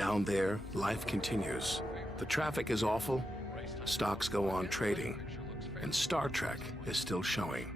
Down there, life continues. The traffic is awful, stocks go on trading, and Star Trek is still showing.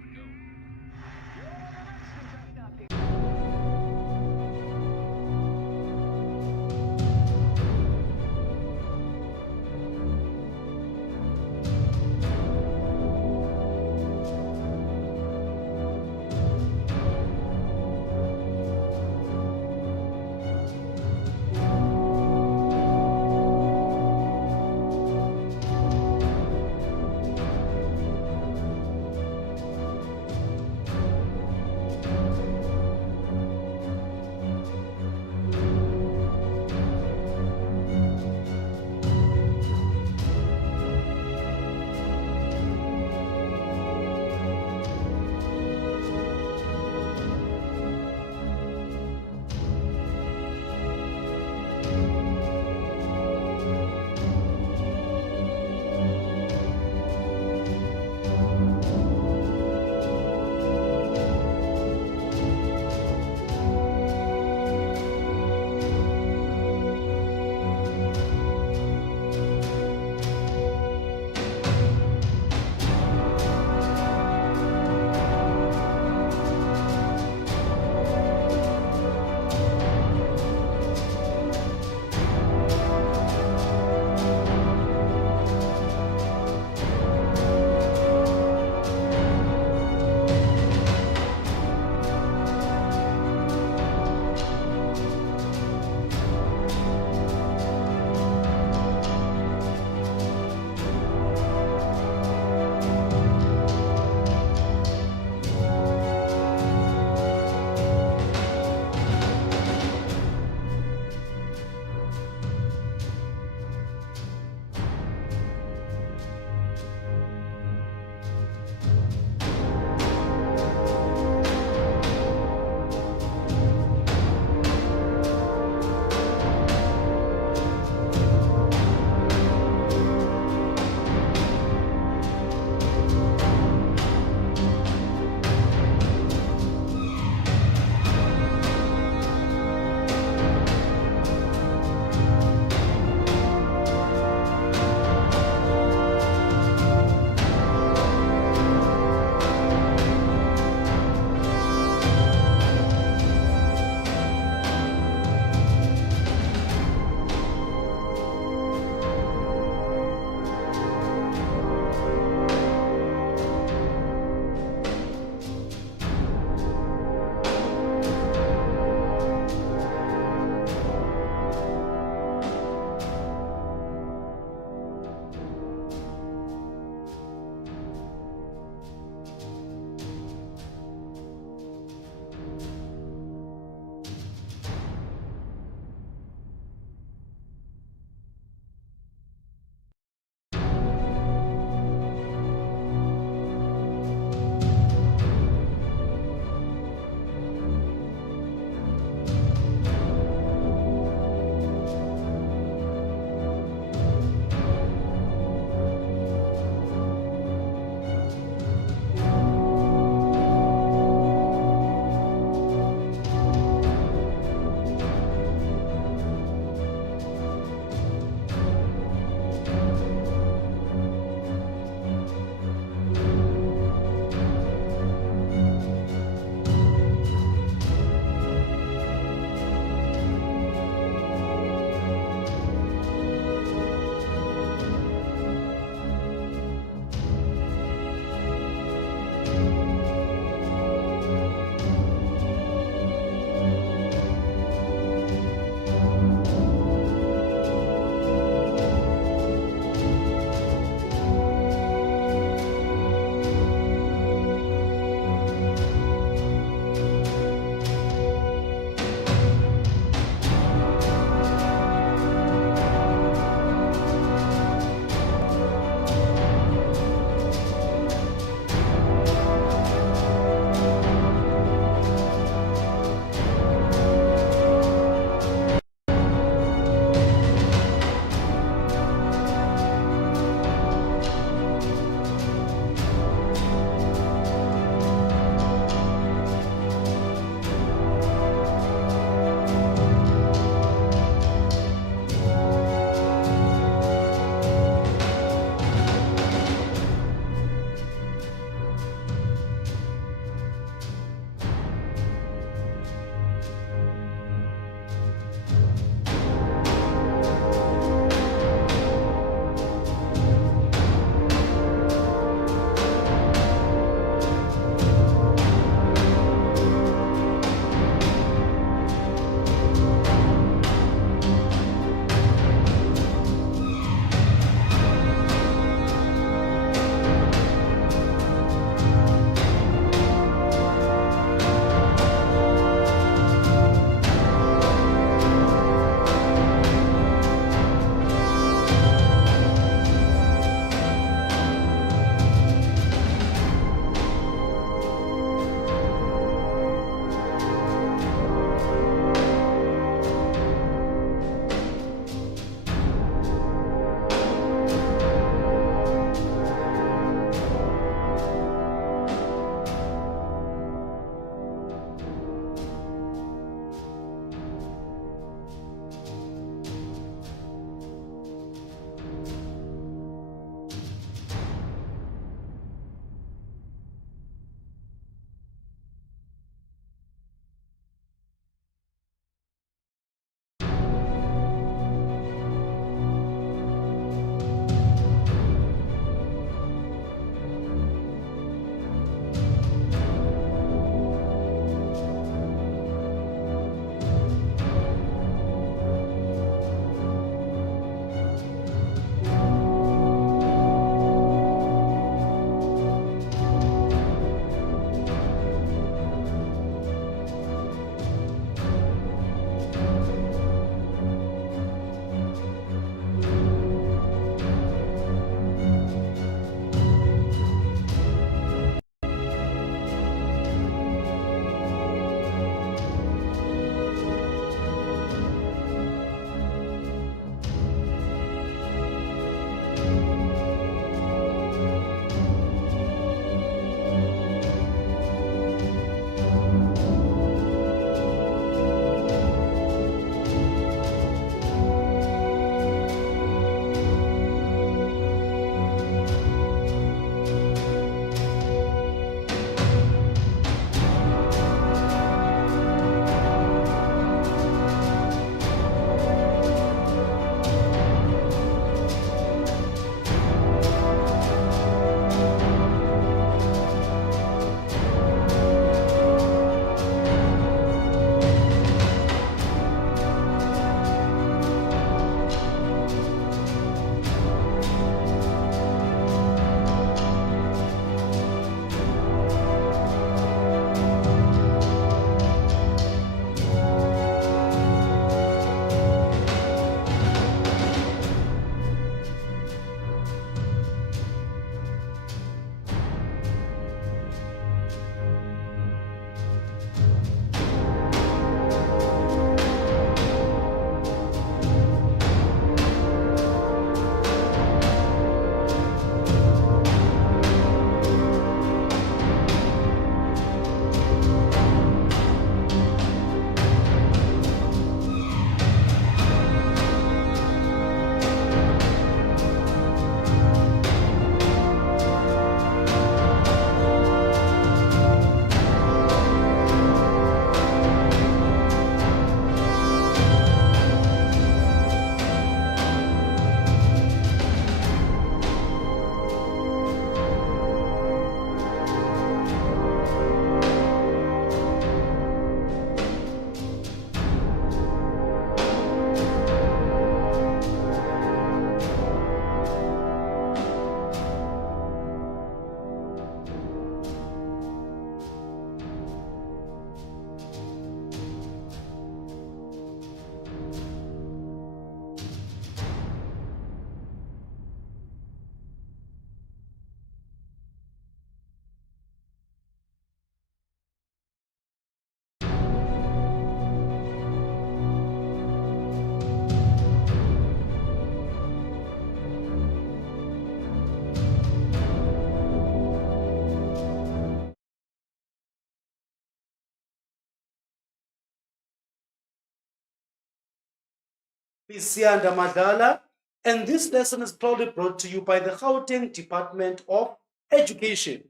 Pisianda Madala, and this lesson is proudly brought to you by the Gauteng Department of Education.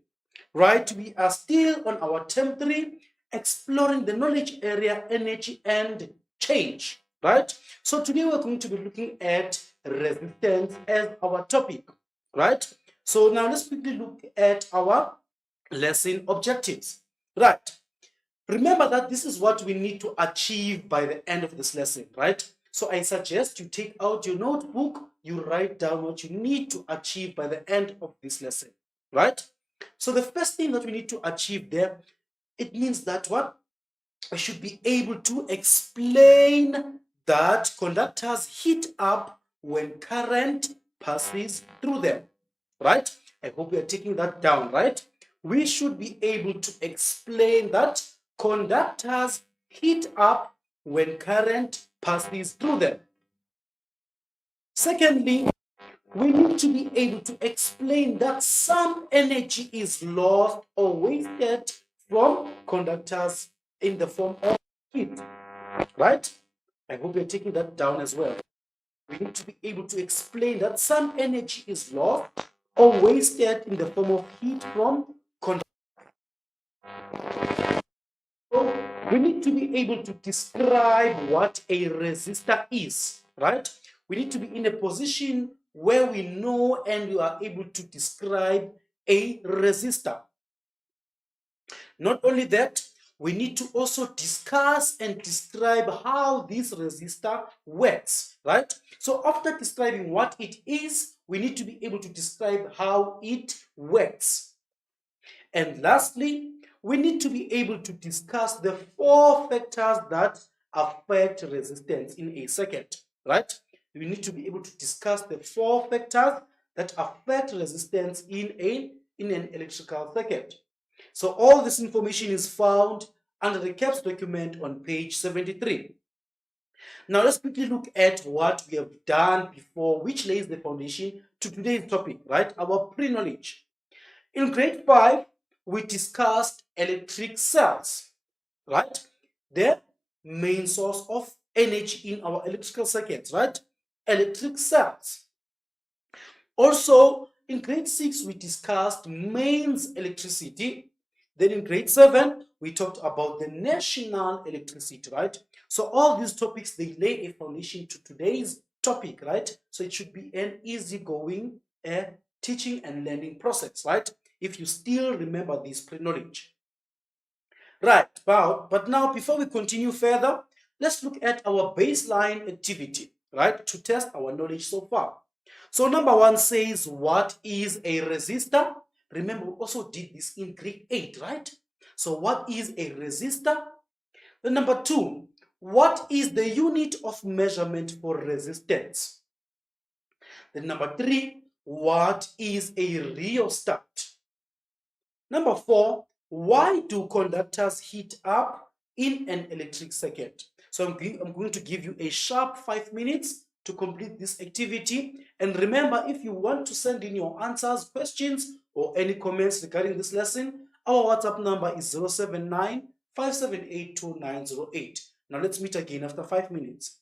Right, we are still on our term 3, exploring the knowledge area, energy and change. Right, so today we're going to be looking at resistance as our topic. Right, so now let's quickly look at our lesson objectives. Right, remember that this is what we need to achieve by the end of this lesson, right? So I suggest you take out your notebook, you write down what you need to achieve by the end of this lesson, right? So the first thing that we need to achieve there, it means that what? I should be able to explain that conductors heat up when current passes through them, right? I hope you're taking that down, right? We should be able to explain that conductors heat up when current passes through them. Secondly, we need to be able to explain that some energy is lost or wasted from conductors in the form of heat, right? I hope you're taking that down as well. We need to be able to explain that some energy is lost or wasted in the form of heat from conductors. So we need to be able to describe what a resistor is, right? We need to be in a position where we know and we are able to describe a resistor. Not only that, we need to also discuss and describe how this resistor works, right? So after describing what it is, we need to be able to describe how it works. And lastly, we need to be able to discuss the 4 factors that affect resistance in a circuit, right? We need to be able to discuss the 4 factors that affect resistance in an electrical circuit. So all this information is found under the CAPS document on page 73. Now let's quickly look at what we have done before, which lays the foundation to today's topic, right? Our pre-knowledge. In grade 5, we discussed electric cells, right? The main source of energy in our electrical circuits, right? Electric cells. Also, in grade 6, we discussed mains electricity. Then in grade 7, we talked about the national electricity, right? So all these topics, they lay a foundation to today's topic, right? So it should be an easygoing teaching and learning process, right? If you still remember this pre-knowledge. Right, but now before we continue further, let's look at our baseline activity, right? To test our knowledge so far. So number 1 says, what is a resistor? Remember, we also did this in grade 8, right? So what is a resistor? Then number 2, what is the unit of measurement for resistance? Then number 3, what is a rheostat? Number 4, why do conductors heat up in an electric circuit? So I'm going to give you a sharp 5 minutes to complete this activity. And remember, if you want to send in your answers, questions, or any comments regarding this lesson, our WhatsApp number is 079 578 2908. Now let's meet again after 5 minutes.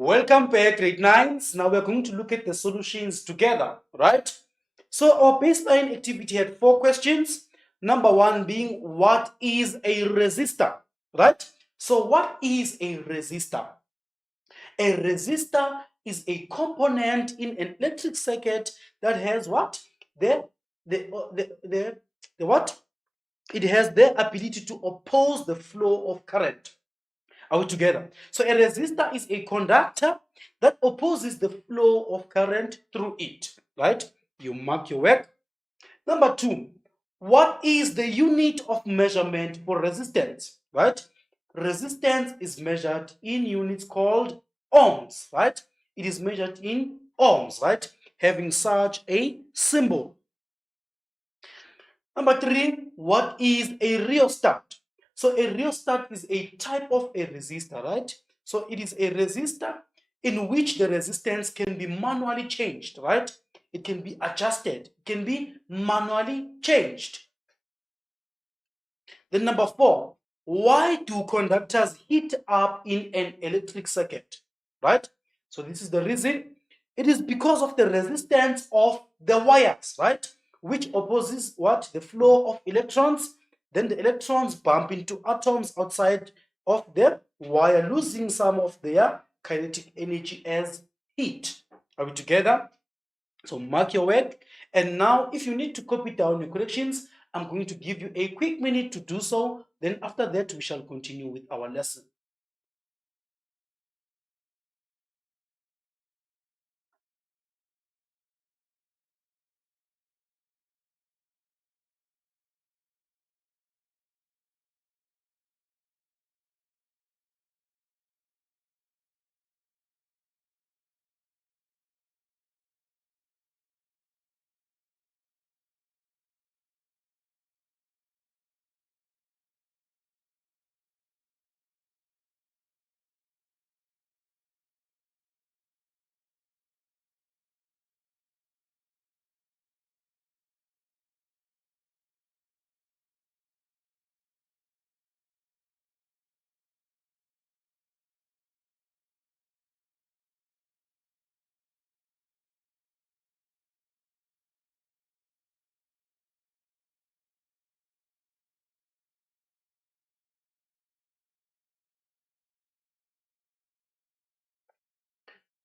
Welcome back, grade 9s. Now we're going to look at the solutions together, right? So our baseline activity had 4 questions. Number 1 being, what is a resistor, right? So what is a resistor? A resistor is a component in an electric circuit that has what? The what? It has the ability to oppose the flow of current. Are we together? So a resistor is a conductor that opposes the flow of current through it, right? You mark your work. Number 2, what is the unit of measurement for resistance, right? Resistance is measured in units called ohms, right? It is measured in ohms, right? Having such a symbol. Number 3, what is a rheostat? So a rheostat is a type of a resistor, right? So it is a resistor in which the resistance can be manually changed, right? It can be adjusted, it can be manually changed. Then number 4, why do conductors heat up in an electric circuit, right? So this is the reason. It is because of the resistance of the wires, right? Which opposes what? The flow of electrons. Then the electrons bump into atoms outside of the wire, losing some of their kinetic energy as heat. Are we together? So mark your work. And now if you need to copy down your corrections, I'm going to give you a quick minute to do so. Then after that, we shall continue with our lesson.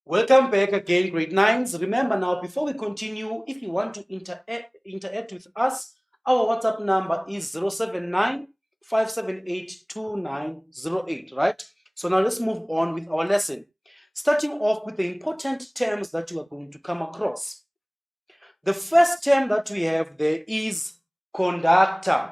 Welcome back again, grade 9s. Remember now, before we continue, if you want to interact with us, our WhatsApp number is 079 578 2908, right? So now let's move on with our lesson. Starting off with the important terms that you are going to come across. The first term that we have there is conductor,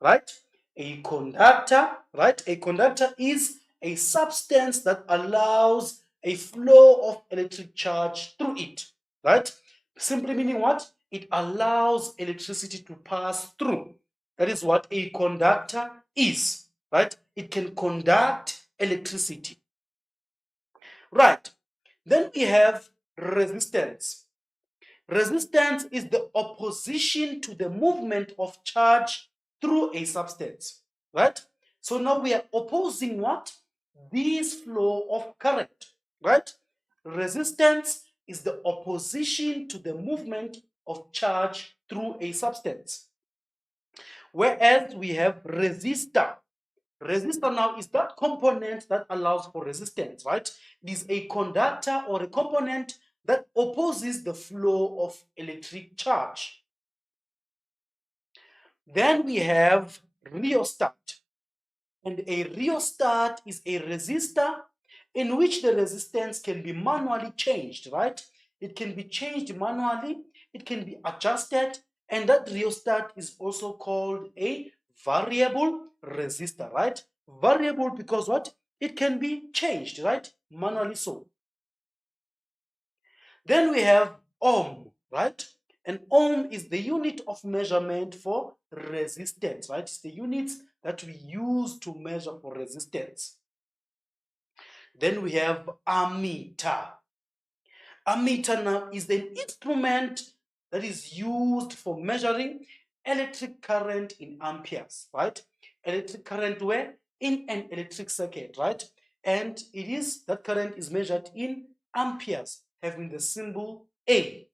right? A conductor, right? A conductor is a substance that allows a flow of electric charge through it, right? Simply meaning what? It allows electricity to pass through. That is what a conductor is, right? It can conduct electricity. Right. Then we have resistance. Resistance is the opposition to the movement of charge through a substance, right? So now we are opposing what? This flow of current, right? Resistance is the opposition to the movement of charge through a substance. Whereas we have resistor. Resistor now is that component that allows for resistance, right? It is a conductor or a component that opposes the flow of electric charge. Then we have rheostat. And a rheostat is a resistor in which the resistance can be manually changed, right? It can be changed manually, it can be adjusted, and that rheostat is also called a variable resistor, right? Variable because what? It can be changed, right? Manually so. Then we have ohm, right? And ohm is the unit of measurement for resistance, right? It's the units that we use to measure for resistance. Then we have ammeter. Ammeter now is an instrument that is used for measuring electric current in amperes, right? Electric current where? In an electric circuit, right? and that current is measured in amperes, having the symbol A.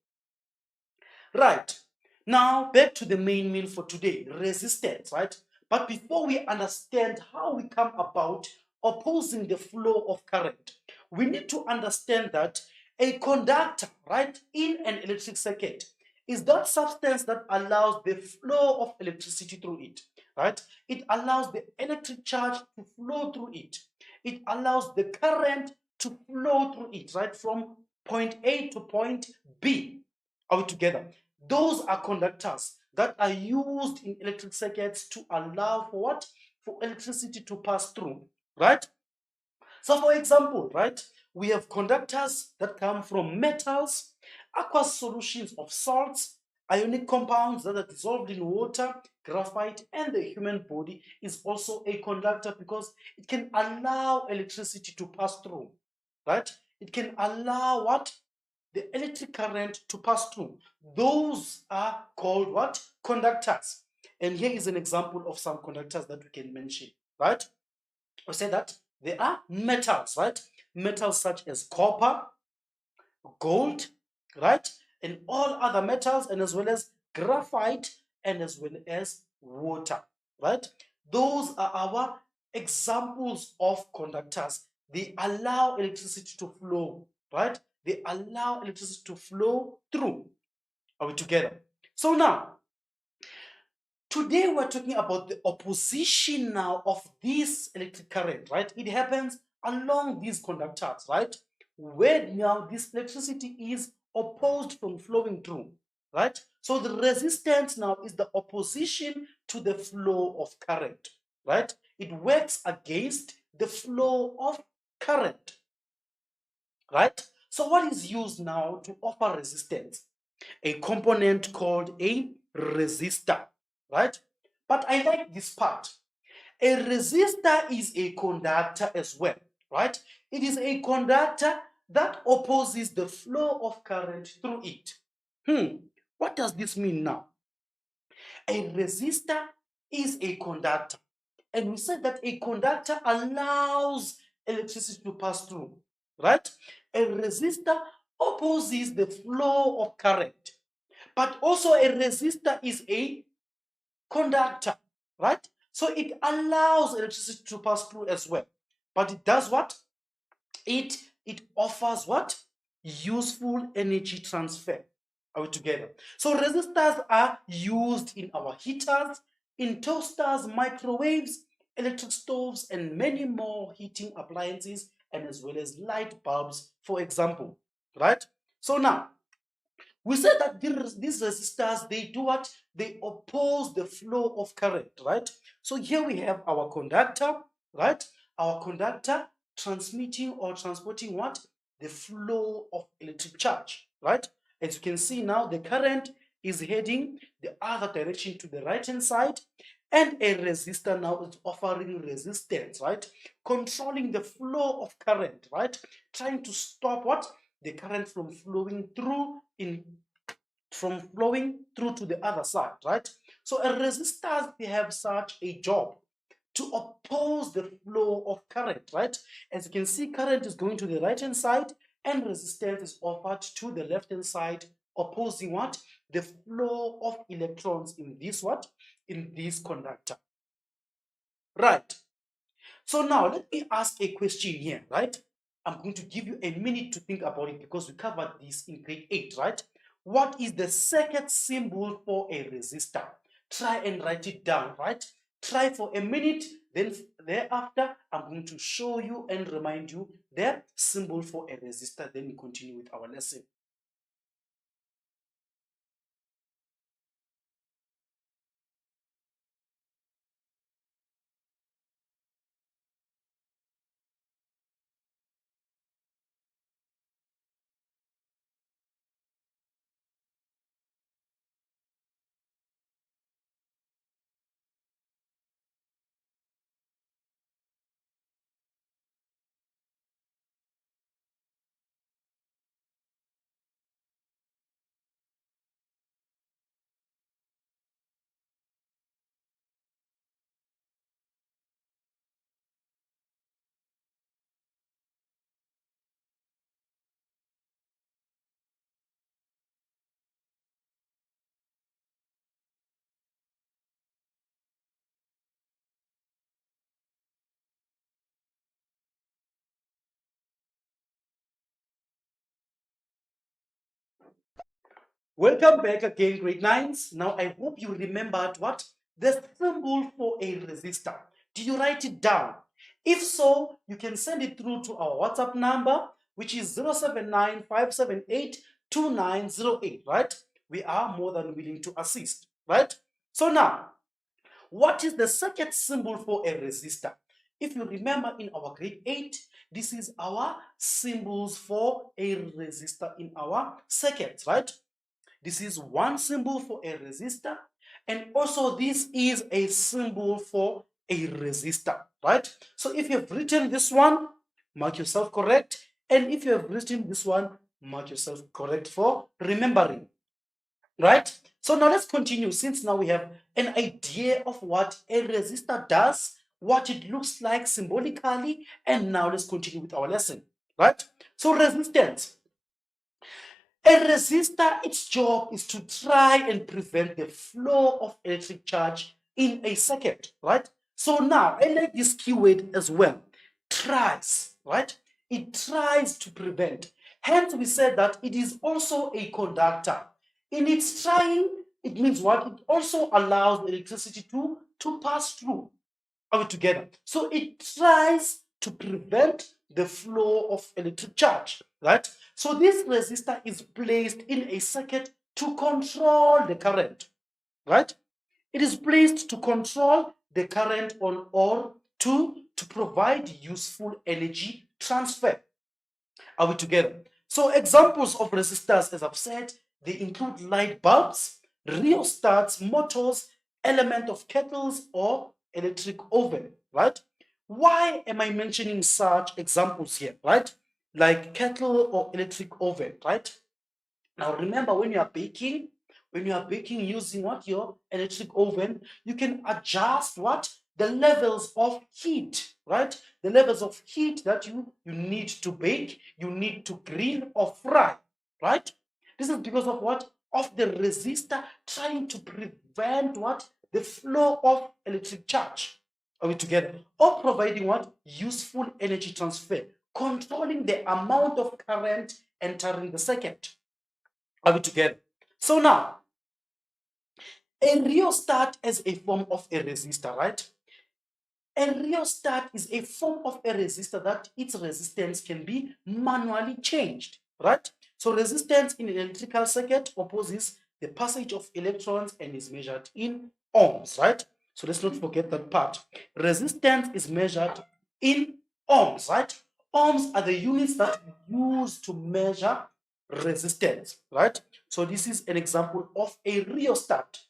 Right. Now, back to the main meal for today, resistance, right? But before we understand how we come about opposing the flow of current, we need to understand that a conductor, right, in an electric circuit is that substance that allows the flow of electricity through it, right? It allows the electric charge to flow through it. It allows the current to flow through it, right, from point A to point B. Are we together? Those are conductors that are used in electric circuits to allow for what? For electricity to pass through, right? So for example, right, we have conductors that come from metals, aqueous solutions of salts, ionic compounds that are dissolved in water, graphite, and the human body is also a conductor because it can allow electricity to pass through, right? It can allow what? The electric current to pass through. Those are called what? Conductors. And here is an example of some conductors that we can mention, right? We say that they are metals, right? Metals such as copper, gold, right? And all other metals, and as well as graphite, and as well as water, right? Those are our examples of conductors. They allow electricity to flow, right? They allow electricity to flow through. Are we together? So now, today we're talking about the opposition now of this electric current, right? It happens along these conductors, right? Where now this electricity is opposed from flowing through, right? So the resistance now is the opposition to the flow of current, right? It works against the flow of current, right? So what is used now to offer resistance? A component called a resistor, right? But I like this part. A resistor is a conductor as well, right? It is a conductor that opposes the flow of current through it. What does this mean now? A resistor is a conductor, and we said that a conductor allows electricity to pass through, right? A resistor opposes the flow of current, but also a resistor is a conductor, right? So it allows electricity to pass through as well. But it does what? It offers what? Useful energy transfer. Are we together? So resistors are used in our heaters, in toasters, microwaves, electric stoves, and many more heating appliances, and as well as light bulbs, for example. Right? So now, we said that these resistors, they do what? They oppose the flow of current, right? So here we have our conductor, right? Our conductor transmitting or transporting what? The flow of electric charge, right? As you can see now, the current is heading the other direction to the right hand side, and a resistor now is offering resistance, right? Controlling the flow of current, right? Trying to stop what? The current from flowing through to the other side, right? So a resistors, they have such a job to oppose the flow of current, right? As you can see, current is going to the right hand side and resistance is offered to the left hand side, opposing what? The flow of electrons in this what? In this conductor. Right. So now let me ask a question here, right? I'm going to give you a minute to think about it because we covered this in grade 8, right? What is the circuit symbol for a resistor? Try and write it down, right? Try for a minute, then thereafter, I'm going to show you and remind you the symbol for a resistor. Then we continue with our lesson. Welcome back again, grade 9s. Now, I hope you remembered what? The symbol for a resistor. Did you write it down? If so, you can send it through to our WhatsApp number, which is 079-578-2908, right? We are more than willing to assist, right? So now, what is the circuit symbol for a resistor? If you remember in our grade 8, this is our symbols for a resistor in our circuits, right? This is one symbol for a resistor, and also this is a symbol for a resistor, right? So if you have written this one, mark yourself correct, and if you have written this one, mark yourself correct for remembering, right? So now let's continue, since now we have an idea of what a resistor does, what it looks like symbolically, and now let's continue with our lesson, right? So resistance. A resistor, its job is to try and prevent the flow of electric charge in a circuit, right? So now, I like this keyword as well, tries, right? It tries to prevent. Hence, we said that it is also a conductor. In its trying, it means what? It also allows electricity to pass through. Are we together? So it tries to prevent the flow of electric charge, right? So this resistor is placed in a circuit to control the current, right? It is placed to control the current on or to provide useful energy transfer. Are we together? So examples of resistors, as I've said, they include light bulbs, rheostats, motors, element of kettles, or electric oven, right? Why am I mentioning such examples here, right? Like kettle or electric oven, right? Now remember, when you are baking using what? Your electric oven, you can adjust what? The levels of heat, right? The levels of heat that you need to bake, you need to grill or fry, right? This is because of what? Of the resistor trying to prevent what? The flow of electric charge. Are we together? Or providing what? Useful energy transfer, controlling the amount of current entering the circuit. Are we together? So now, a rheostat is a form of a resistor, right? A rheostat is a form of a resistor that its resistance can be manually changed, right? So resistance in an electrical circuit opposes the passage of electrons and is measured in ohms, right? So let's not forget that part. Resistance is measured in ohms, right? Ohms are the units that we use to measure resistance, right? So this is an example of a rheostat.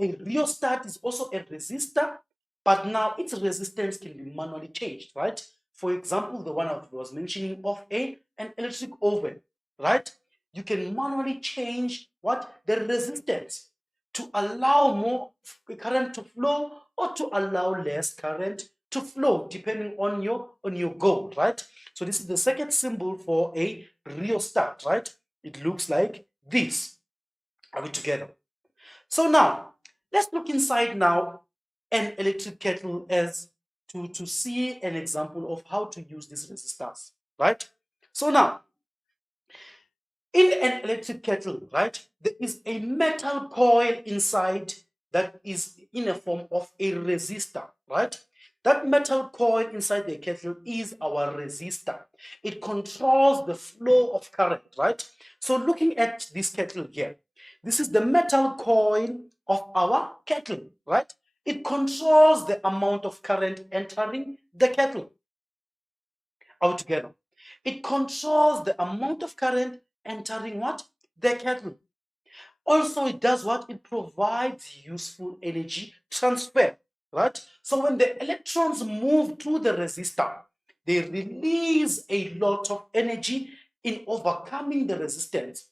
A rheostat is also a resistor, but now its resistance can be manually changed, right? For example, the one I was mentioning of an electric oven, right? You can manually change what? The resistance to allow more current to flow or to allow less current to flow, depending on your goal, right? So this is the second symbol for a rheostat, right? It looks like this. Are we together? So now, let's look inside now an electric kettle as to see an example of how to use these resistors, right? So now, in an electric kettle, right, there is a metal coil inside that is in a form of a resistor, right? That metal coil inside the kettle is our resistor. It controls the flow of current, right? So looking at this kettle here, this is the metal coil of our kettle, right? It controls the amount of current entering the kettle. All together. It controls the amount of current entering what? The kettle. Also, it does what? It provides useful energy transfer, right? So when the electrons move through the resistor, they release a lot of energy in overcoming the resistance,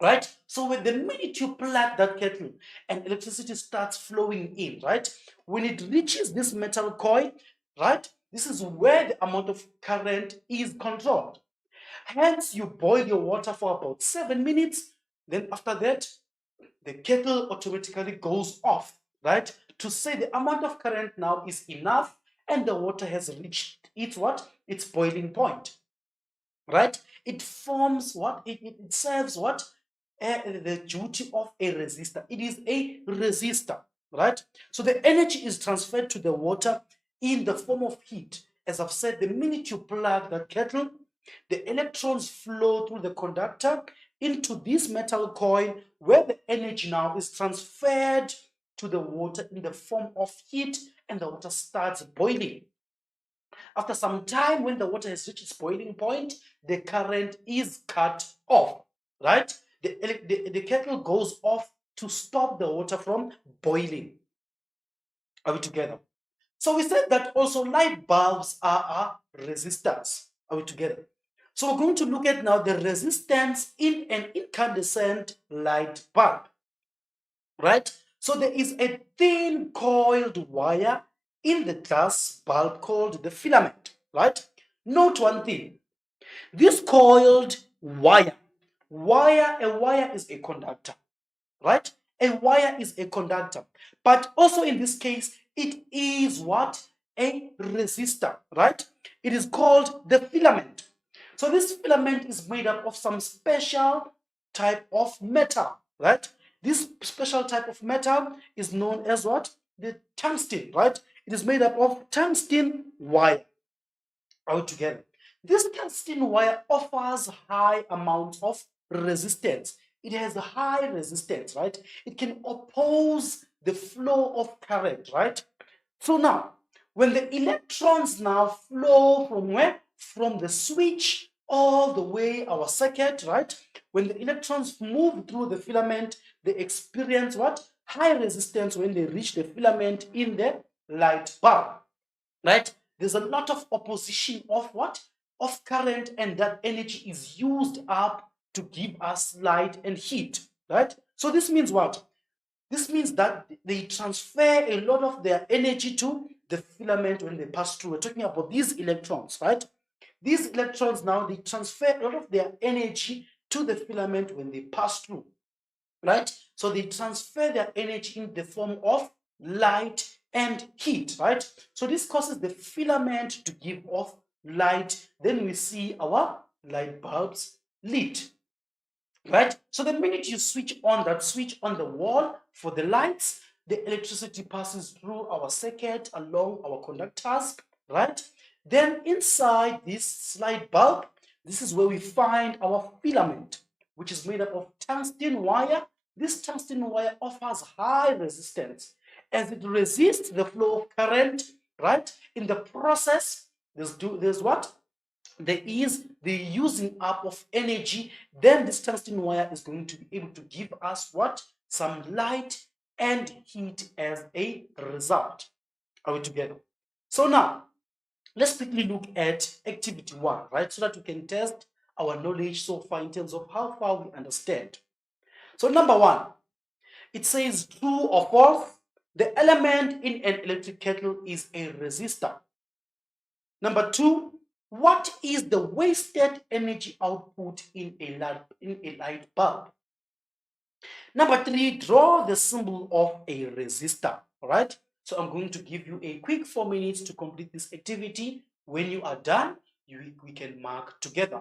right? So when the minute you plug that kettle and electricity starts flowing in, right? When it reaches this metal coil, right? This is where the amount of current is controlled. Hence, you boil your water for about 7 minutes. Then after that, the kettle automatically goes off, right? To say the amount of current now is enough and the water has reached its what? Its boiling point, right? It forms what? It serves what? the duty of a resistor. It is a resistor, right? So the energy is transferred to the water in the form of heat. As I've said, the minute you plug that kettle, the electrons flow through the conductor into this metal coil, where the energy now is transferred to the water in the form of heat, and the water starts boiling. After some time, when the water has reached its boiling point, the current is cut off, right? The kettle goes off to stop the water from boiling. Are we together? So we said that also light bulbs are resistors. Are we together? So we're going to look at now the resistance in an incandescent light bulb, right? So there is a thin coiled wire in the glass bulb called the filament, right? Note one thing. This coiled a wire is a conductor, right? A wire is a conductor. But also in this case, it is what? A resistor, right? It is called the filament. So this filament is made up of some special type of metal, right? This special type of metal is known as what? The tungsten, right? It is made up of tungsten wire. Are we together? This tungsten wire offers high amounts of resistance. It has a high resistance, right? It can oppose the flow of current, right? So now, when the electrons now flow from where? From the switch all the way our circuit, right? When the electrons move through the filament, they experience what? High resistance when they reach the filament in the light bulb, right? There's a lot of opposition of what? Of current, and that energy is used up to give us light and heat, right? So this means what? This means that they transfer a lot of their energy to the filament when they pass through. We're talking about these electrons, right? These electrons now, they transfer a lot of their energy to the filament when they pass through, right? So they transfer their energy in the form of light and heat, right? So this causes the filament to give off light. Then we see our light bulbs lit, right? So the minute you switch on that switch on the wall for the lights, the electricity passes through our circuit along our conductors, right? Then inside this light bulb, this is where we find our filament, which is made up of tungsten wire. This tungsten wire offers high resistance as it resists the flow of current, right? In the process, there's what? There is the using up of energy. Then this tungsten wire is going to be able to give us what? Some light and heat as a result. Are we together? So now, let's quickly look at activity 1, right? So that we can test our knowledge so far in terms of how far we understand. So number 1, it says true or false. The element in an electric kettle is a resistor. Number 2, what is the wasted energy output in a light bulb? Number 3, draw the symbol of a resistor. All right. So I'm going to give you a quick 4 minutes to complete this activity. When you are done, we can mark together.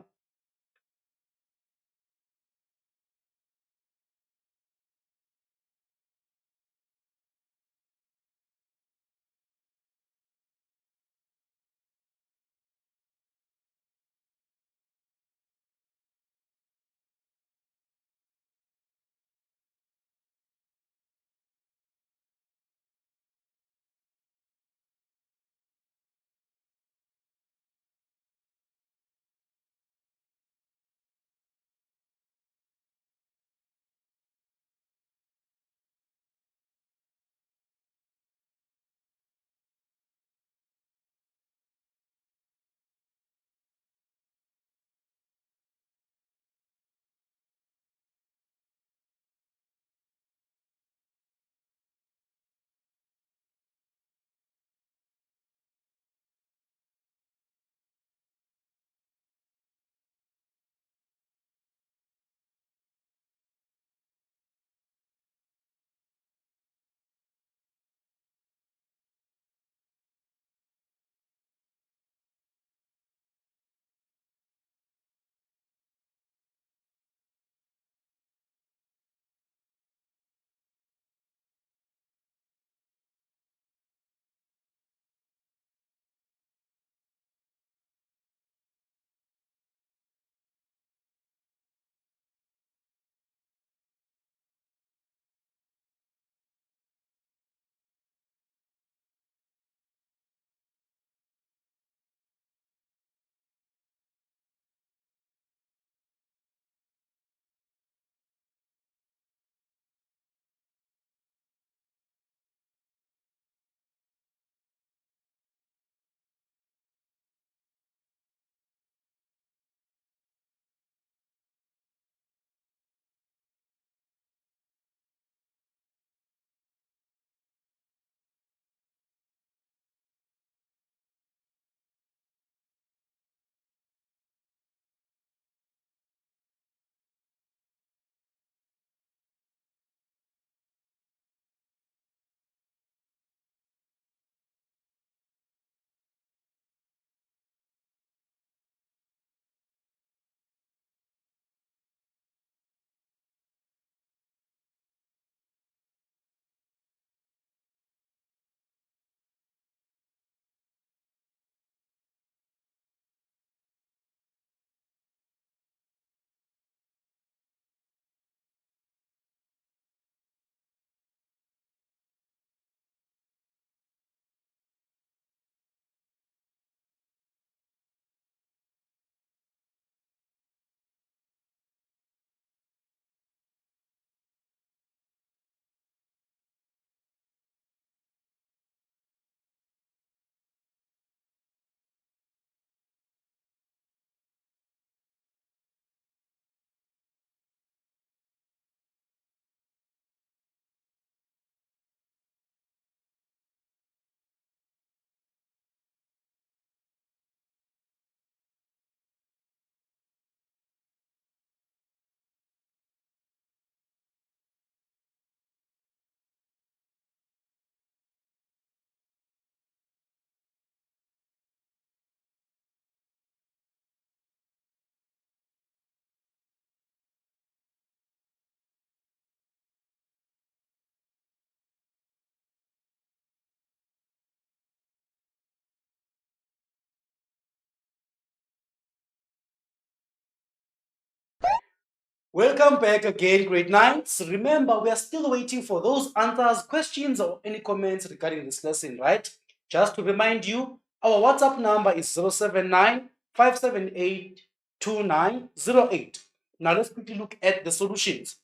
Welcome back again, grade 9s. Remember, we are still waiting for those answers, questions, or any comments regarding this lesson, right? Just to remind you, our WhatsApp number is 079 578 2908. Now let's quickly look at the solutions.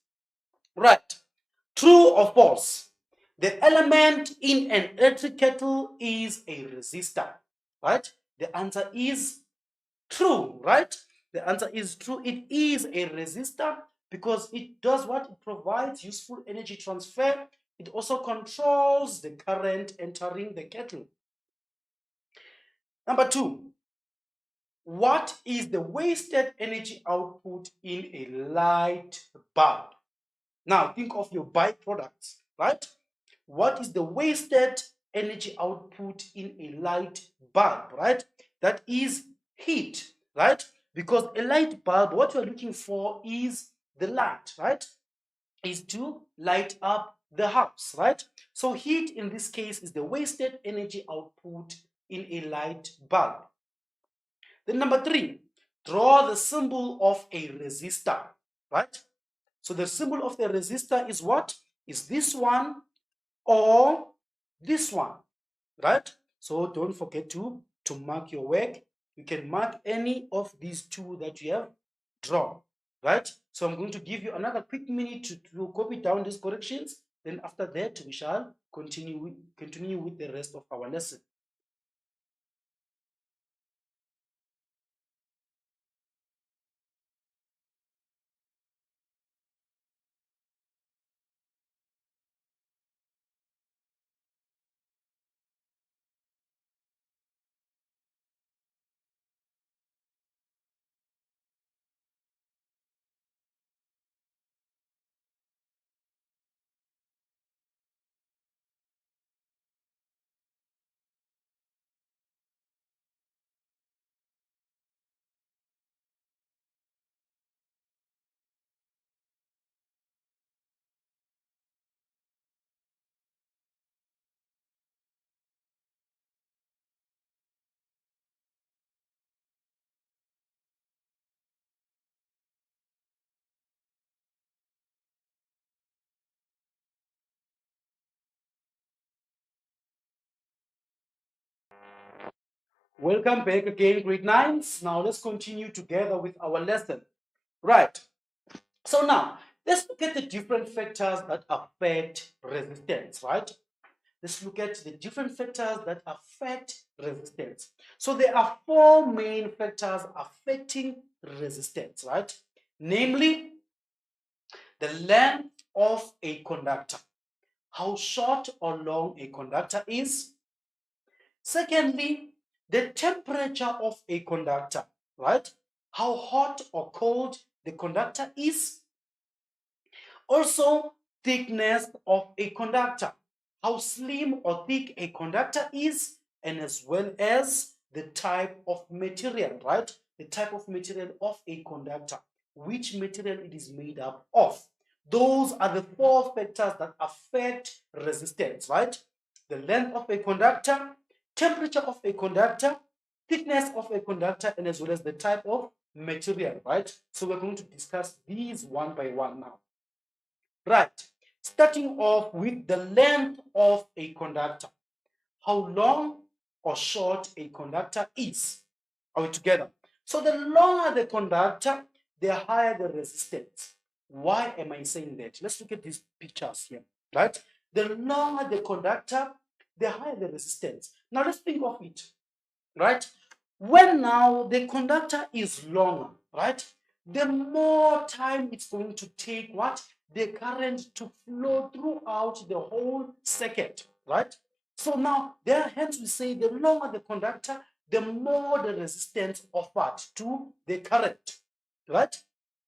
Right. True or false? The element in an electric kettle is a resistor, right? The answer is true, right? The answer is true. It is a resistor because it does what? It provides useful energy transfer. It also controls the current entering the kettle. Number 2, what is the wasted energy output in a light bulb? Now think of your byproducts, right? What is the wasted energy output in a light bulb, right? That is heat, right? Because a light bulb, what you're looking for is the light, right? Is to light up the house, right? So heat in this case is the wasted energy output in a light bulb. Then number 3, draw the symbol of a resistor, right? So the symbol of the resistor is what? Is this one or this one, right? So don't forget to mark your work. You can mark any of these two that you have drawn, right? So I'm going to give you another quick minute to copy down these corrections. Then after that, we shall continue with the rest of our lesson. Welcome back again, grade 9s. Now let's continue together with our lesson. Right. So now, let's look at the different factors that affect resistance, right? Let's look at the different factors that affect resistance. So there are 4 main factors affecting resistance, right? Namely, the length of a conductor, how short or long a conductor is. Secondly, the temperature of a conductor, right? How hot or cold the conductor is. Also, thickness of a conductor, how slim or thick a conductor is, and as well as the type of material, right? The type of material of a conductor, which material it is made up of. Those are the 4 factors that affect resistance, right? The length of a conductor, temperature of a conductor, thickness of a conductor, and as well as the type of material, right? So we're going to discuss these one by one now. Right, starting off with the length of a conductor. How long or short a conductor is. Are we together? So the longer the conductor, the higher the resistance. Why am I saying that? Let's look at these pictures here, right? The longer the conductor, the higher the resistance. Now let's think of it, right? When now the conductor is longer, right? The more time it's going to take what? The current to flow throughout the whole circuit, right? So now, there hence we say the longer the conductor, the more the resistance offered to the current, right?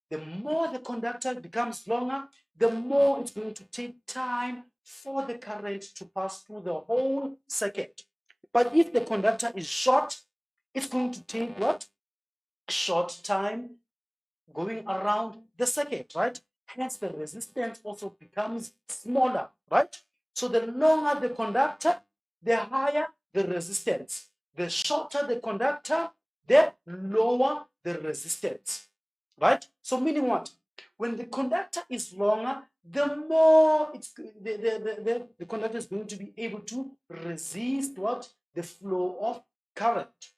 The more the conductor becomes longer, the more it's going to take time for the current to pass through the whole circuit. But if the conductor is short, it's going to take what? Short time going around the circuit, right? Hence the resistance also becomes smaller, right? So the longer the conductor, the higher the resistance. The shorter the conductor, the lower the resistance, right? So meaning what? When the conductor is longer, the more the conductor is going to be able to resist what? The flow of current.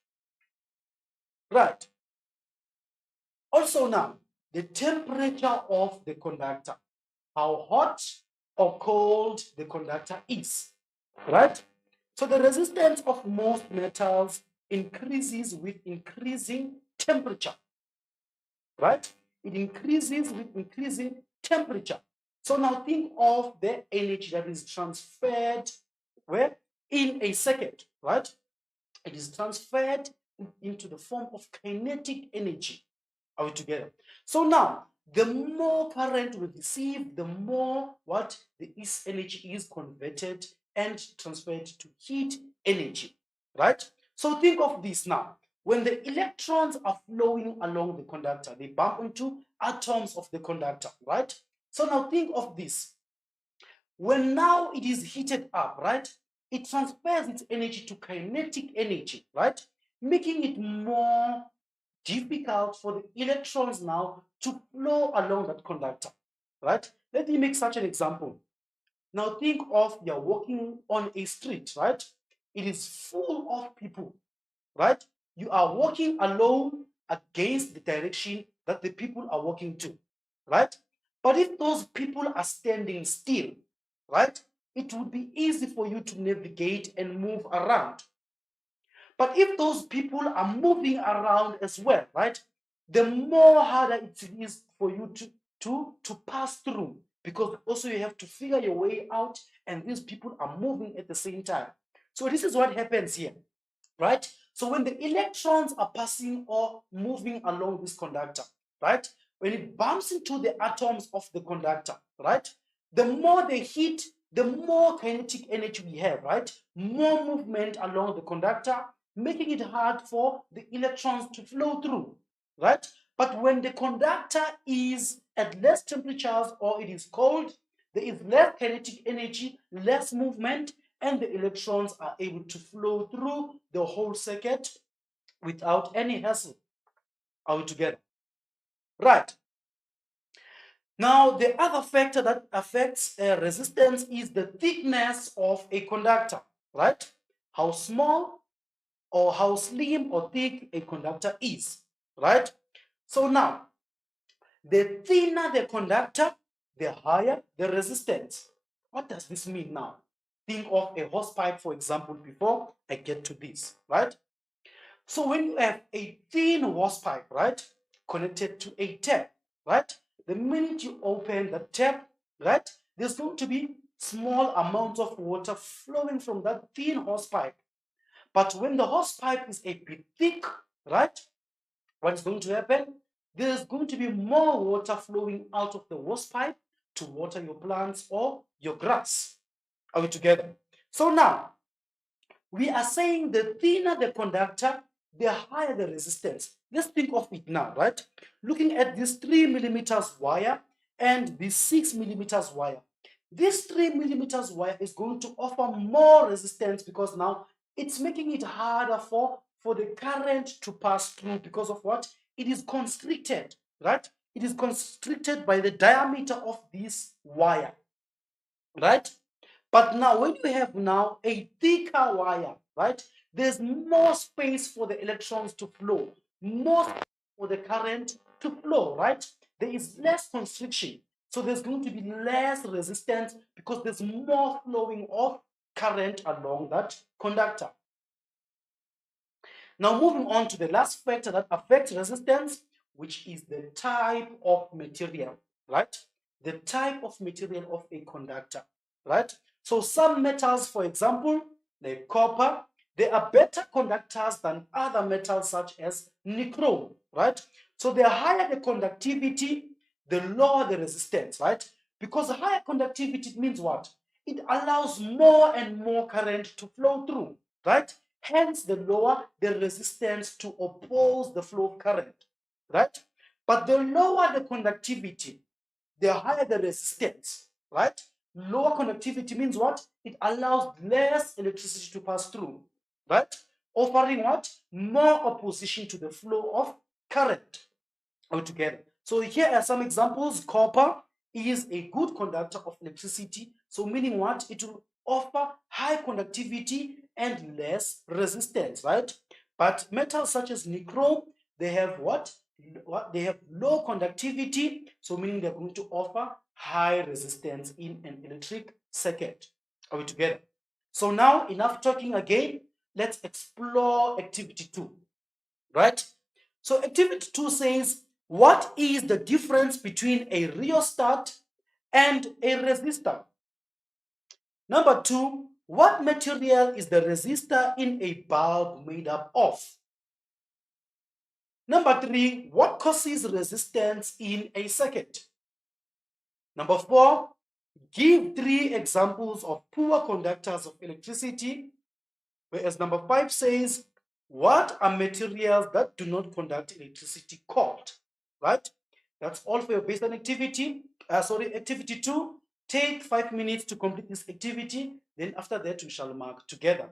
Right. Also now, the temperature of the conductor, how hot or cold the conductor is, right? So the resistance of most metals increases with increasing temperature, right? It increases with increasing temperature. So now think of the energy that is transferred where? In a second, right? It is transferred into the form of kinetic energy. Are we together? So now, the more current we receive, the more what this energy is converted and transferred to heat energy, right? So think of this now. When the electrons are flowing along the conductor, they bump into atoms of the conductor, right? So now think of this. When now it is heated up, right? It transfers its energy to kinetic energy, right? Making it more difficult for the electrons now to flow along that conductor, right? Let me make such an example. Now think of you're walking on a street, right? It is full of people, right? You are walking alone against the direction that the people are walking to, right? But if those people are standing still, right, it would be easy for you to navigate and move around. But if those people are moving around as well, right, the more harder it is for you to pass through, because also you have to figure your way out, and these people are moving at the same time. So this is what happens here, right? So when the electrons are passing or moving along this conductor, right, when it bumps into the atoms of the conductor, right, the more they hit, the more kinetic energy we have, right? More movement along the conductor, making it hard for the electrons to flow through, right? But when the conductor is at less temperatures or it is cold, there is less kinetic energy, less movement, and the electrons are able to flow through the whole circuit without any hassle. Are we together? Right. Now, the other factor that affects resistance is the thickness of a conductor, right? How small or how slim or thick a conductor is, right? So now, the thinner the conductor, the higher the resistance. What does this mean now? Think of a hose pipe, for example, before I get to this, right? So when you have a thin hose pipe, right, connected to a tap, right, the minute you open the tap, right, there's going to be small amounts of water flowing from that thin hose pipe. But when the hose pipe is a bit thick, right, what's going to happen? There's going to be more water flowing out of the hose pipe to water your plants or your grass. Are we together? So now, we are saying the thinner the conductor, the higher the resistance. Let's think of it now, right? Looking at this 3 millimeters wire and this 6 millimeters wire. This 3 millimeters wire is going to offer more resistance because now it's making it harder for the current to pass through because of what? It is constricted, right? It is constricted by the diameter of this wire, right? But now when you have now a thicker wire, right, there's more space for the electrons to flow, more space for the current to flow, right? There is less constriction. So there's going to be less resistance because there's more flowing of current along that conductor. Now moving on to the last factor that affects resistance, which is the type of material, right? The type of material of a conductor, right? So some metals, for example, like copper, they are better conductors than other metals such as nickel, right? So the higher the conductivity, the lower the resistance, right? Because higher conductivity means what? It allows more and more current to flow through, right? Hence, the lower the resistance to oppose the flow of current, right? But the lower the conductivity, the higher the resistance, right? Lower conductivity means what? It allows less electricity to pass through, right? Offering what? More opposition to the flow of current altogether. So here are some examples. Copper is a good conductor of electricity. So meaning what? It will offer high conductivity and less resistance, right? But metals such as nickel, they have what? They have low conductivity. So meaning they're going to offer high resistance in an electric circuit. Are we together? So now enough talking again. Let's explore activity 2, right? So activity 2 says, what is the difference between a rheostat and a resistor? Number 2, what material is the resistor in a bulb made up of? Number 3, what causes resistance in a circuit? Number 4, give 3 examples of poor conductors of electricity. Whereas number 5 says, what are materials that do not conduct electricity called? Right? That's all for your baseline activity. Activity 2. Take 5 minutes to complete this activity. Then after that, we shall mark together.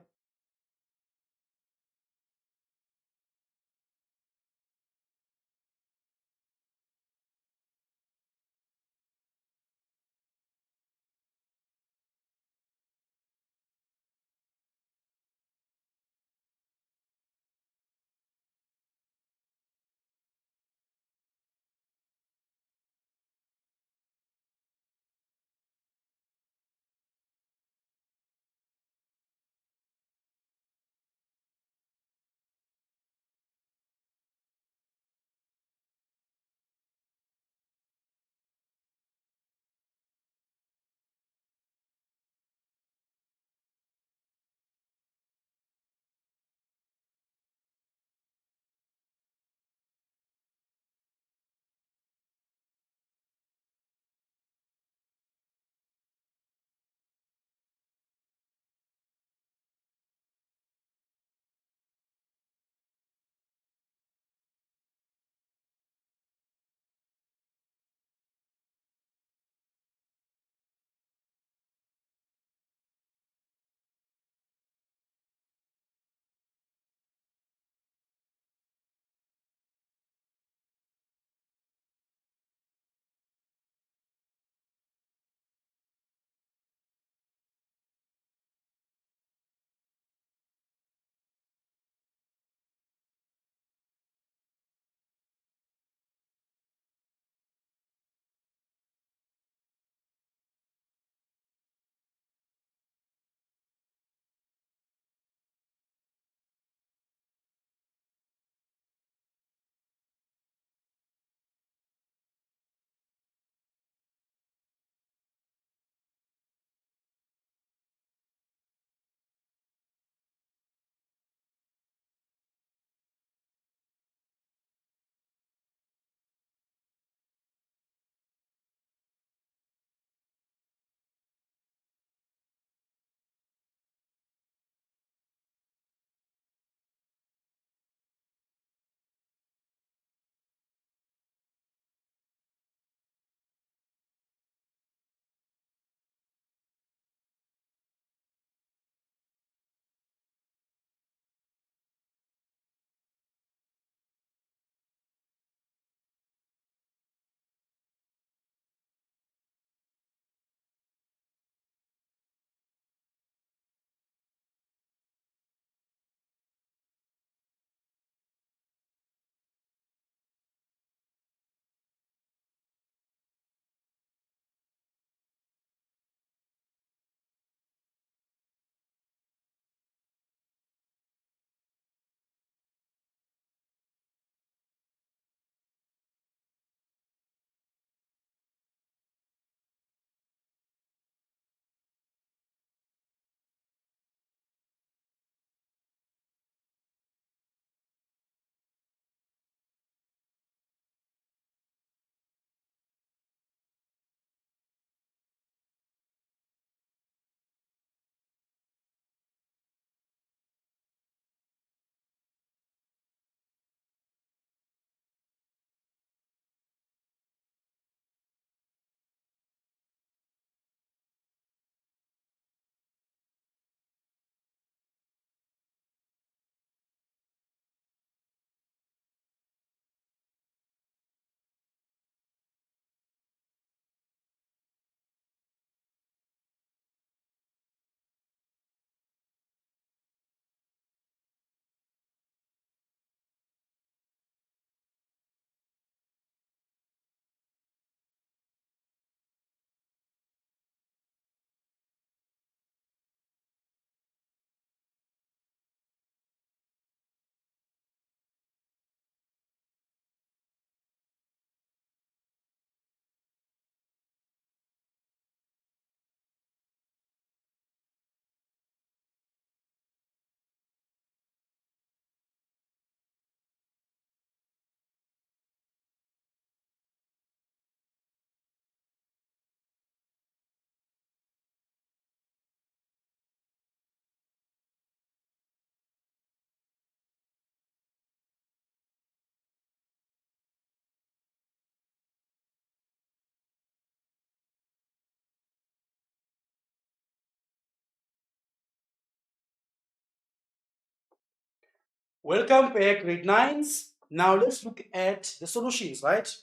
Welcome back, grade 9s. Now let's look at the solutions, right?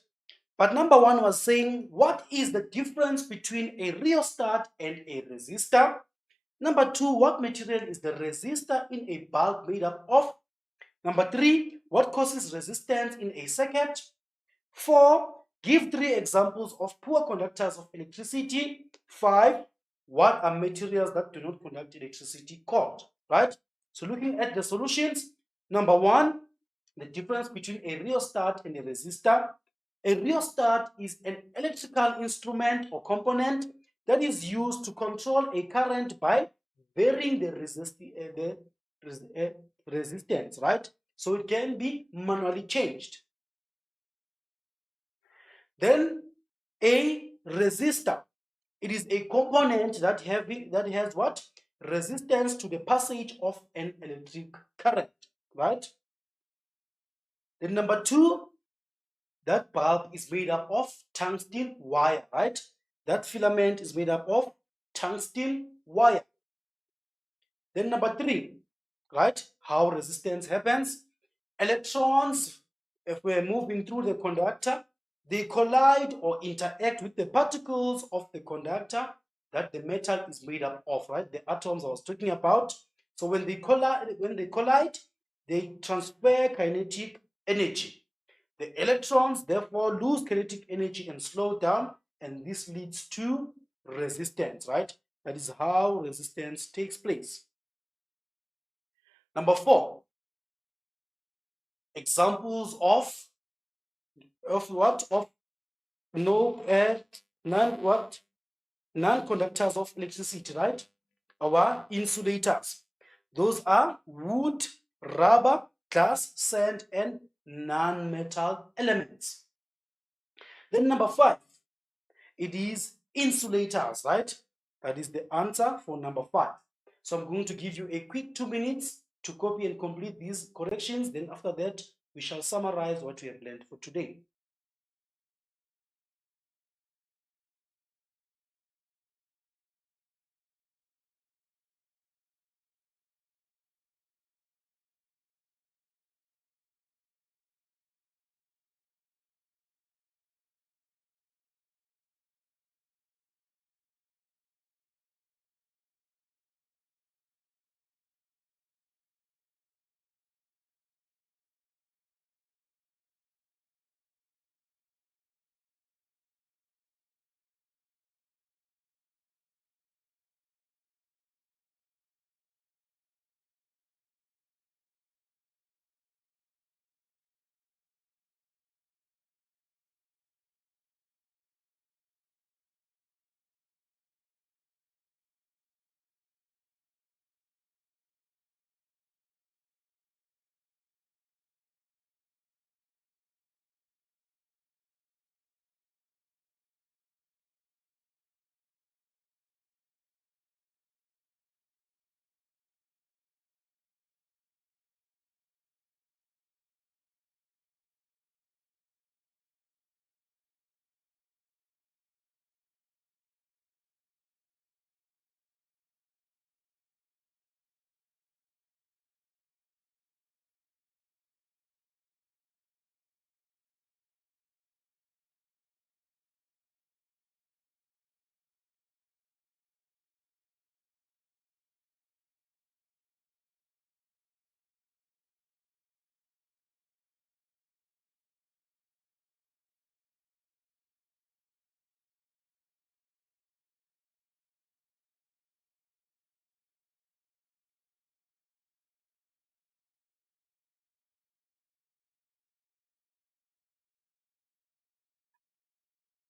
But number one was saying, what is the difference between a rheostat and a resistor? Number two, what material is the resistor in a bulb made up of? Number three, what causes resistance in a circuit? Four, give three examples of poor conductors of electricity. Five, what are materials that do not conduct electricity called, right? So looking at the solutions, number one, the difference between a rheostat and a resistor. A rheostat is an electrical instrument or component that is used to control a current by varying the resistance, right? So it can be manually changed. Then a resistor. It is a component that has what? Resistance to the passage of an electric current, right? Then number two, that bulb is made up of tungsten wire, right? That filament is made up of tungsten wire. Then number three, right? How resistance happens. Electrons, if we're moving through the conductor, they collide or interact with the particles of the conductor that the metal is made up of, right? The atoms I was talking about. So when they collide, they transfer kinetic energy. The electrons therefore lose kinetic energy and slow down, and this leads to resistance, right? That is how resistance takes place. Number four, examples of what? Of no non what? Non-conductors of electricity, right? Our insulators. Those are wood, rubber, glass, sand, and non-metal elements. Then number five, it is insulators, right? That is the answer for number five. So I'm going to give you a quick 2 minutes to copy and complete these corrections. Then after that, we shall summarize what we have learned for today.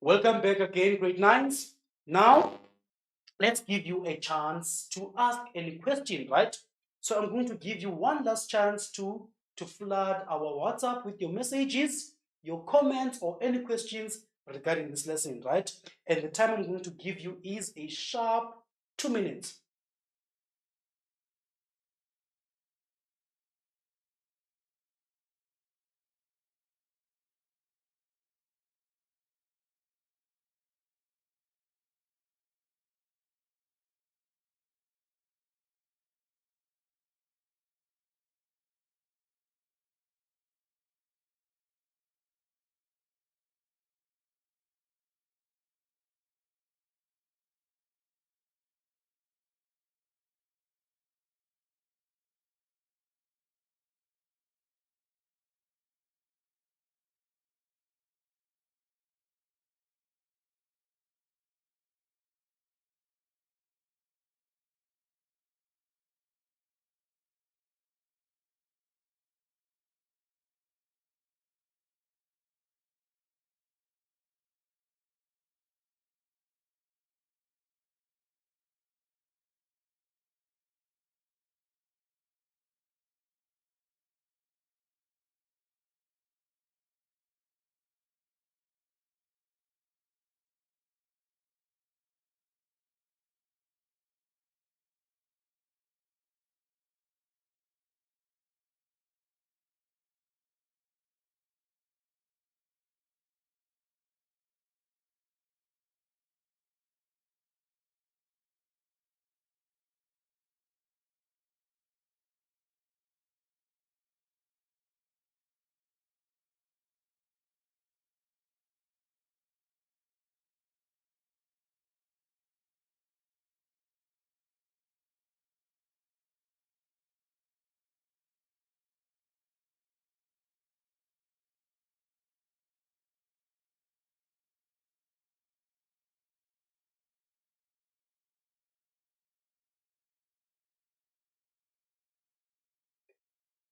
Welcome back again, grade 9s. Now, let's give you a chance to ask any question, right? So I'm going to give you one last chance to flood our WhatsApp with your messages, your comments, or any questions regarding this lesson, right? And the time I'm going to give you is a sharp 2 minutes.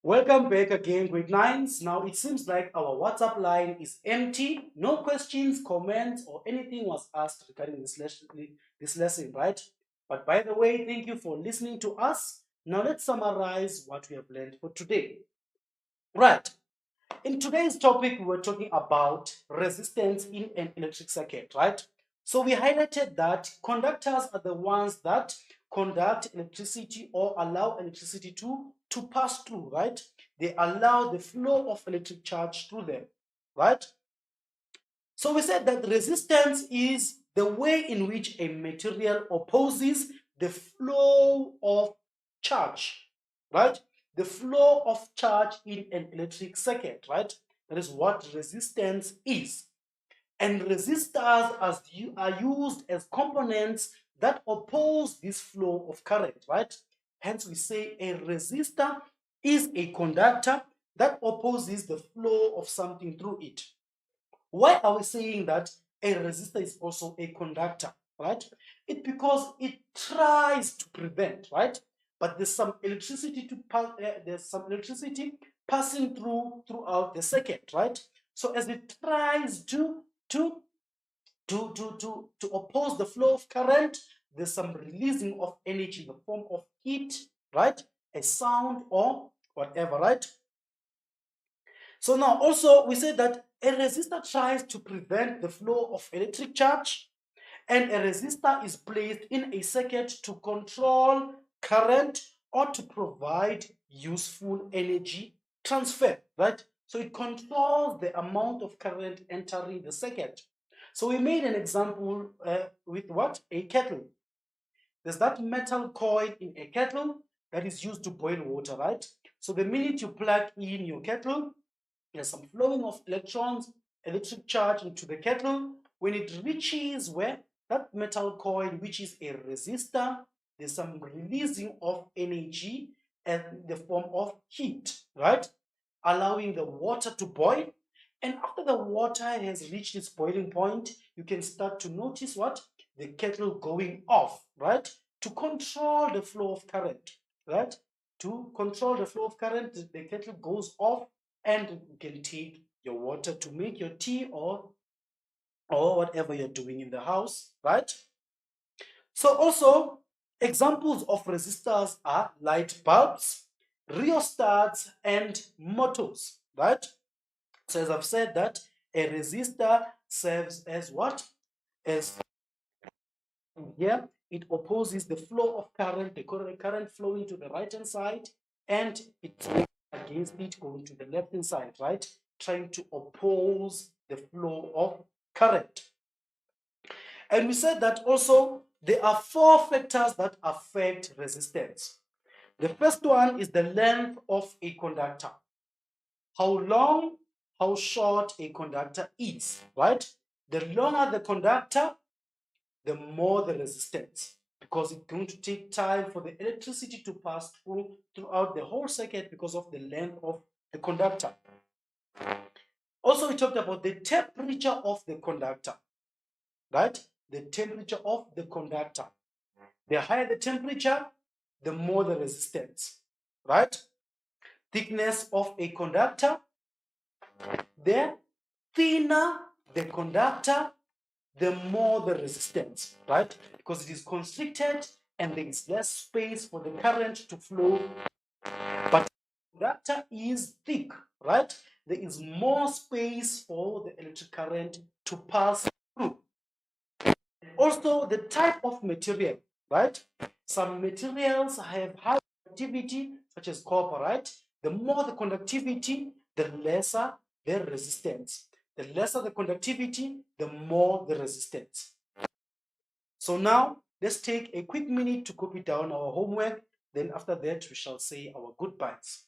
Welcome back again, grade 9s. Now it seems like our WhatsApp line is empty. No questions, comments, or anything was asked regarding this lesson, right? But by the way, thank you for listening to us. Now let's summarize what we have learned for today. Right. In today's topic, we were talking about resistance in an electric circuit, right? So we highlighted that conductors are the ones that conduct electricity or allow electricity to pass through, right? They allow the flow of electric charge through them, right? So we said that resistance is the way in which a material opposes the flow of charge, right? The flow of charge in an electric circuit, right? That is what resistance is. And resistors are used as components that oppose this flow of current, right? Hence we say a resistor is a conductor that opposes the flow of something through it. Why are we saying that a resistor is also a conductor, right? It's because it tries to prevent, right? But there's some electricity passing throughout the circuit, right? So as it tries to oppose the flow of current, there's some releasing of energy in the form of heat, right? A sound or whatever, right? So now also we say that a resistor tries to prevent the flow of electric charge, and a resistor is placed in a circuit to control current or to provide useful energy transfer, right? So it controls the amount of current entering the circuit. So we made an example with what? A kettle. There's that metal coil in a kettle that is used to boil water, right? So the minute you plug in your kettle, there's some flowing of electrons, electric charge into the kettle. When it reaches where that metal coil, which is a resistor, there's some releasing of energy in the form of heat, right? Allowing the water to boil. And after the water has reached its boiling point, you can start to notice what? The kettle going off, right? To control the flow of current, right? To control the flow of current, the kettle goes off and you can take your water to make your tea or whatever you're doing in the house, right? So also examples of resistors are light bulbs, rheostats, and motors, right? So as I've said that a resistor serves as what? As here, it opposes the flow of current, the current flowing to the right hand side, and it's against it going to the left hand side, right? Trying to oppose the flow of current. And we said that also there are 4 factors that affect resistance. The first one is the length of a conductor. How long, how short a conductor is, right? The longer the conductor, the more the resistance, because it's going to take time for the electricity to pass throughout the whole circuit because of the length of the conductor. Also, we talked about the temperature of the conductor, right? The temperature of the conductor. The higher the temperature, the more the resistance, right? Thickness of a conductor, the thinner the conductor, the more the resistance, right? Because it is constricted and there is less space for the current to flow. But the conductor is thick, right? There is more space for the electric current to pass through. Also, the type of material, right? Some materials have high conductivity, such as copper, right? The more the conductivity, the lesser the resistance. The lesser the conductivity, the more the resistance. So now, let's take a quick minute to copy down our homework. Then after that, we shall say our goodbyes.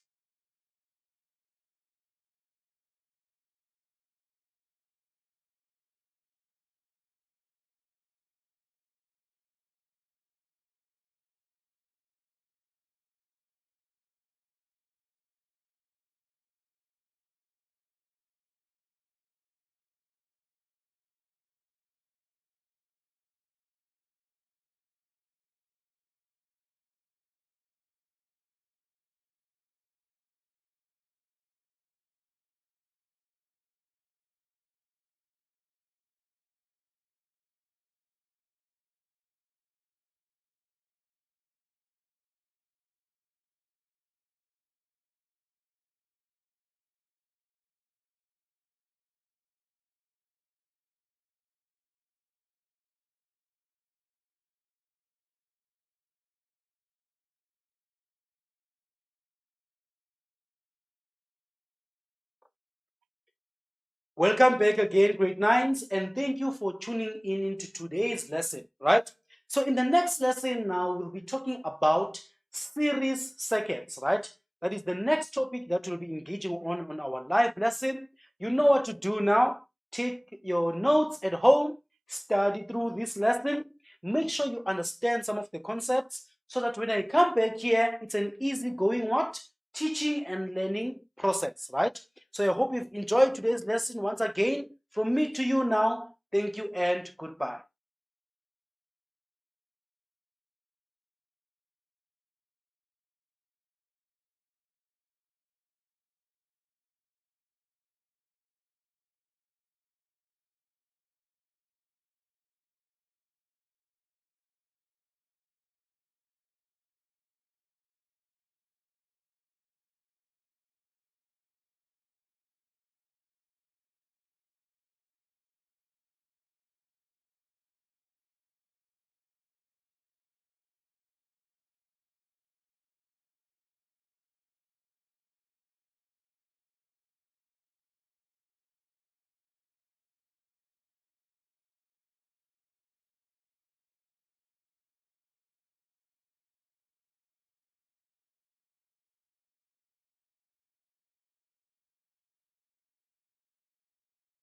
Welcome back again, grade 9s, and thank you for tuning in into today's lesson, right? So in the next lesson now, we'll be talking about series seconds, right? That is the next topic that we'll be engaging on our live lesson. You know what to do now. Take your notes at home, study through this lesson. Make sure you understand some of the concepts so that when I come back here, it's an easy going what? Teaching and learning process, right? So I hope you've enjoyed today's lesson once again. From me to you now, thank you and goodbye.